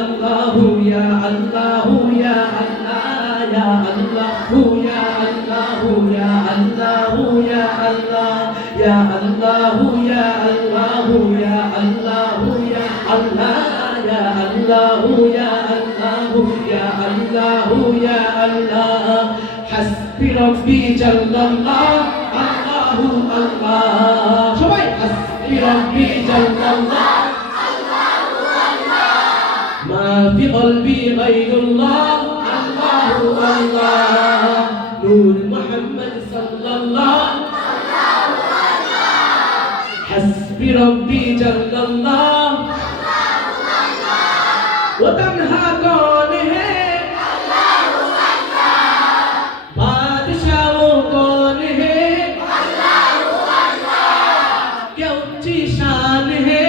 الله يا الله يا الله يا الله يا الله يا الله يا الله يا الله يا الله يا الله يا الله يا الله يا الله حسبي ربي جل الله الله الله في قلبي غير الله الله الله نور محمد صلى الله حسبي ربي جل الله وتنهى कौन है बादशाह वो कौन है क्या ऊंची शान है